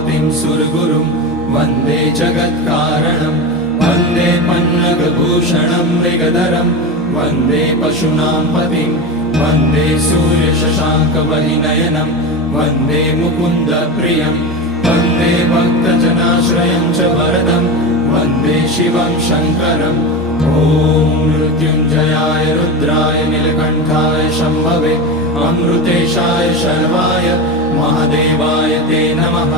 उमापतिं सुरगुरुं वन्दे जगत्कारणं वन्दे पन्नगभूषणं मृगधरं वन्दे पशूनां पतिं वन्दे सूर्यशशाङ्कवहिनयनं वन्दे मुकुन्दप्रियं वन्दे भक्तजनाश्रयं च वरदं वन्दे शिवं शङ्करम् ॐ मृत्युञ्जयाय रुद्राय नीलकण्ठाय शम्भवे अमृतेशाय शर्वाय महादेवाय ते नमः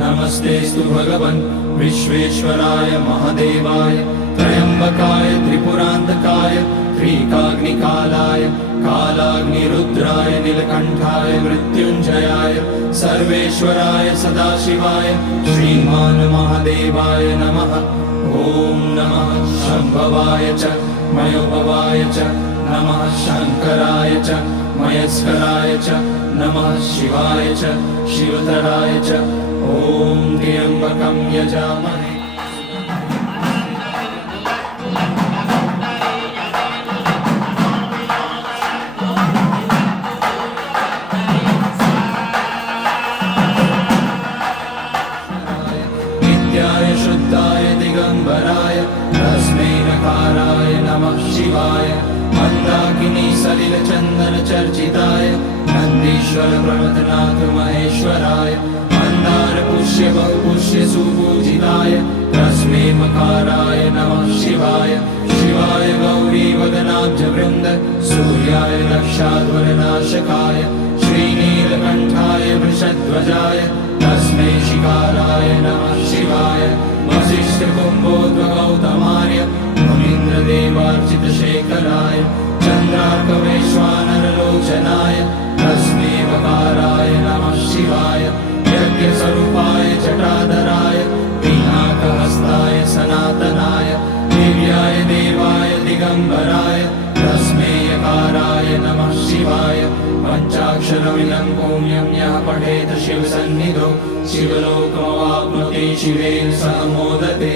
नमस्तेऽस्तु भगवन् विश्वेश्वराय महादेवाय त्र्यम्बकाय त्रिपुरान्तकाय त्रिकाग्निकालाय कालाग्निरुद्राय नीलकण्ठाय मृत्युञ्जयाय सर्वेश्वराय सदाशिवाय श्रीमान् महादेवाय नमः। ॐ नमः शम्भवाय च मयोभवाय च नमः शङ्कराय च मयस्कराय च नमः शिवाय च शिवतराय च ॐ त्र्यम्बकं यजामहे। नित्याय शुद्धाय दिगम्बराय तस्मै नकाराय नमः शिवाय मन्दाकिनी सलिलचन्दनचर्चिताय नन्दीश्वर प्रमथनाथ महेश्वराय सुपूजिताय तस्मै मकाराय नमः शिवाय। शिवाय गौरी वदनाब्जवृन्द सूर्याय दक्षाध्वरनाशकाय श्रीनीलकण्ठाय वृषध्वजाय तस्मै शिकाराय नमः शिवाय। वसिष्ठकुम्भोद्भगौतमार्य मुनीन्द्रदेवार्चितशेखराय चन्द्रार्कवैश्वानरलोचनाय दिगम्बराय तस्मै यकाराय नमः शिवाय। पञ्चाक्षरमिदं पुण्यं यः पठेत शिवसन्निधौ शिवलोकमवाप्नुते शिवेन सह मोदते।